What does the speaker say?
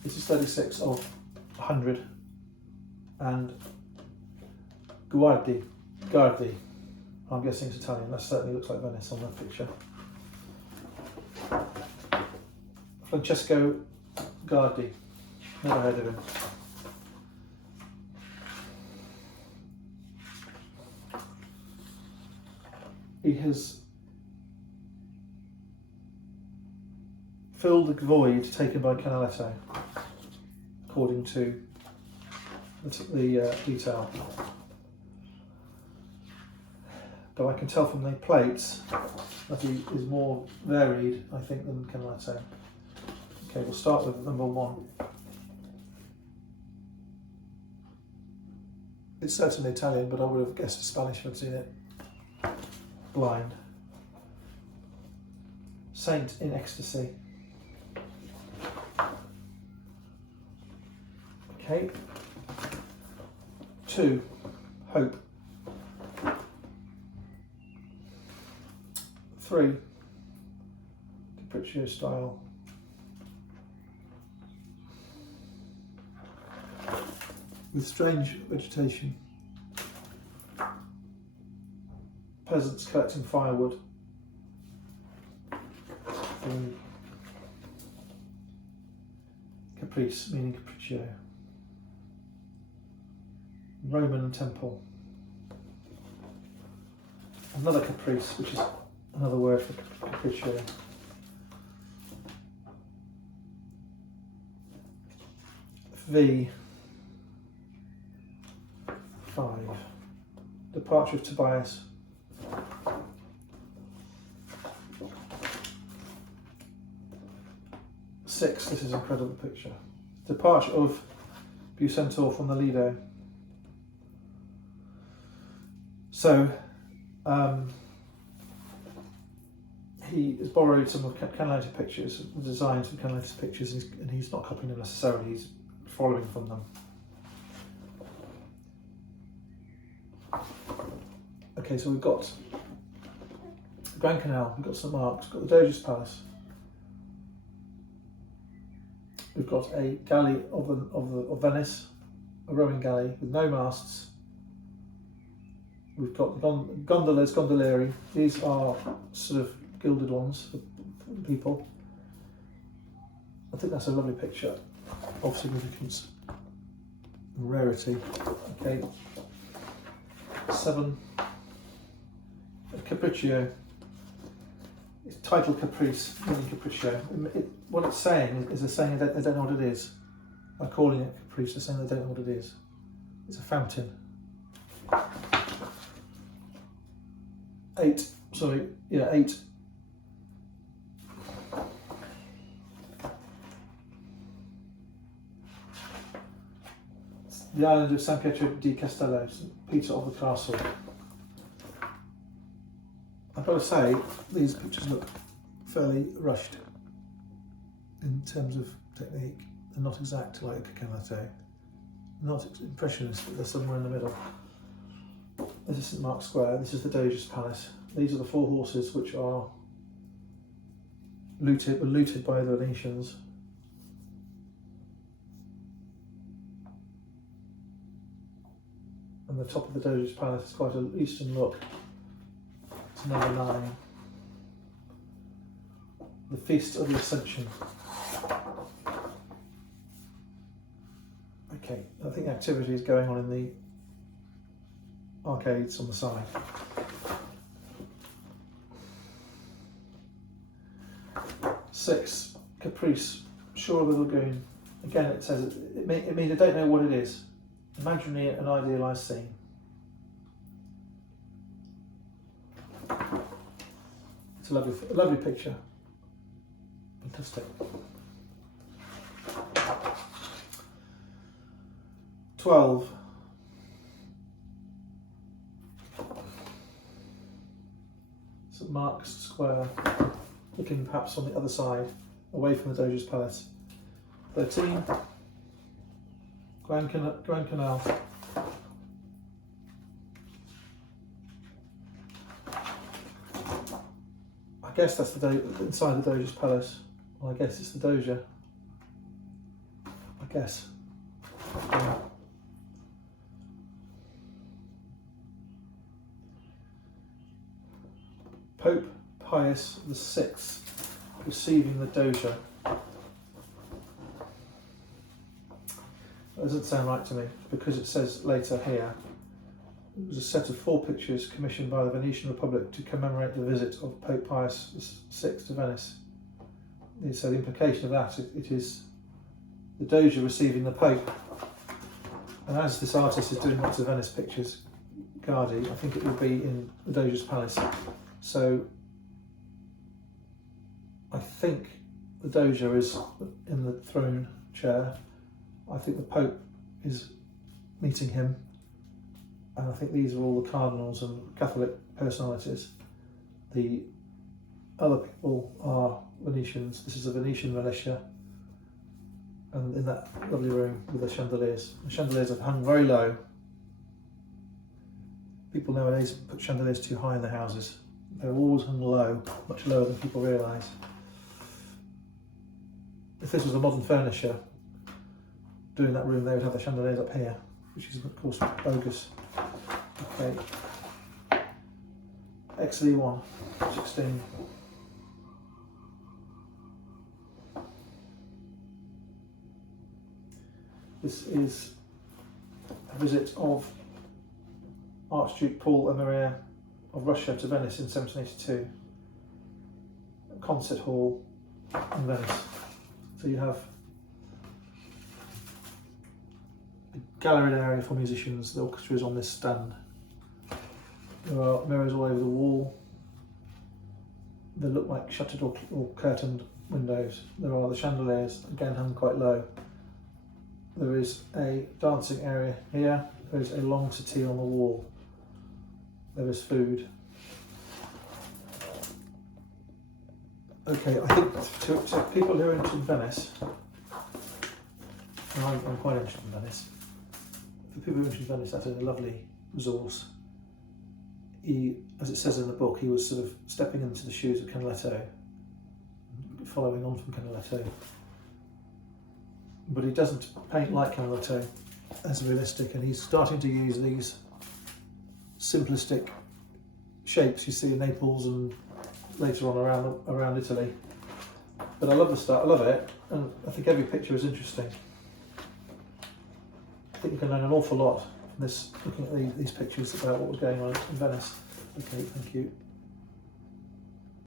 This is 36 of 100. And Guardi, I'm guessing it's Italian. That certainly looks like Venice on that picture. Francesco Guardi, never heard of him. He has filled the void taken by Canaletto, according to the detail. But I can tell from the plates that he is more varied, I think, than Canaletto. Okay, we'll start with number 1. It's certainly Italian, but I would have guessed Spanish if I'd seen it. Blind. Saint in Ecstasy. Okay. 2. Hope. 3. Capriccio style. With strange vegetation. Peasants collecting firewood. Caprice, meaning capriccio. Roman temple. Another caprice, which is another word for capriccio. V. 5. Departure of Tobias. 6. This is an incredible picture. Departure of Bucentaur from the Lido. So he has borrowed some of Canaletto pictures, the designs from Canaletto's pictures, and he's not copying them necessarily, he's following from them. Okay, so we've got the Grand Canal, we've got St Mark's, we've got the Doge's Palace, we've got a galley of Venice, a rowing galley with no masts. We've got gondolas, gondoleri. These are sort of gilded ones for people. I think that's a lovely picture of significance and rarity. Okay. 7. Capriccio. It's titled Caprice, meaning capriccio. What it's saying is they're saying they don't know what it is. By calling it caprice, they're saying they don't know what it is. It's a fountain. 8. Sorry, yeah, 8. The island of San Pietro di Castello, St. Peter of the Castle. I've got to say, these pictures look fairly rushed in terms of technique. They're not exact like Canaletto, not impressionist, but they're somewhere in the middle. This is St Mark's Square, this is the Doge's Palace. These are the 4 horses which are were looted by the Venetians. And the top of the Doge's Palace is quite an eastern look. It's number 9. The Feast of the Ascension. Okay, I think activity is going on in the arcades on the side. Six, Caprice, Shore of the Lagoon. Again, it says it means I don't know what it is. Imaginary and idealised scene. It's a lovely picture. Fantastic. 12. St Mark's Square, looking perhaps on the other side, away from the Doge's Palace. 13. Grand Canal. I guess that's inside the Doge's Palace. Well, I guess it's the Doge. guess. Pope Pius VI receiving the Doja. That doesn't sound right to me, because it says later here, it was a set of 4 pictures commissioned by the Venetian Republic to commemorate the visit of Pope Pius VI to Venice. So the implication of that, it is the Doja receiving the Pope. And as this artist is doing lots of Venice pictures, Guardi, I think it will be in the Doja's palace. So I think the Doja is in the throne chair. I think the Pope is meeting him. And I think these are all the cardinals and Catholic personalities. The other people are Venetians. This is a Venetian militia. And in that lovely room with the chandeliers. The chandeliers have hung very low. People nowadays put chandeliers too high in their houses. They're always hung low, much lower than people realise. If this was a modern furniture, doing that room, they would have the chandeliers up here, which is of course bogus. Okay. XE1, 16. This is a visit of Archduke Paul and Maria of Russia to Venice in 1782. A concert hall in Venice. So you have a galleried area for musicians. The orchestra is on this stand. There are mirrors all over the wall. They look like shuttered or curtained windows. There are the chandeliers, again hung quite low. There is a dancing area here. There is a long settee on the wall. There is food. Okay, I think to people who are interested in Venice, and I'm quite interested in Venice, for people who are interested in Venice, that's a lovely resource. He, as it says in the book, he was sort of stepping into the shoes of Canaletto, following on from Canaletto. But he doesn't paint like Canaletto as realistic, and he's starting to use these simplistic shapes you see in Naples and later on around Italy. But I love the style, I love it, and I think every picture is interesting. I think you can learn an awful lot from this, looking at these pictures about what was going on in Venice. Okay, thank you.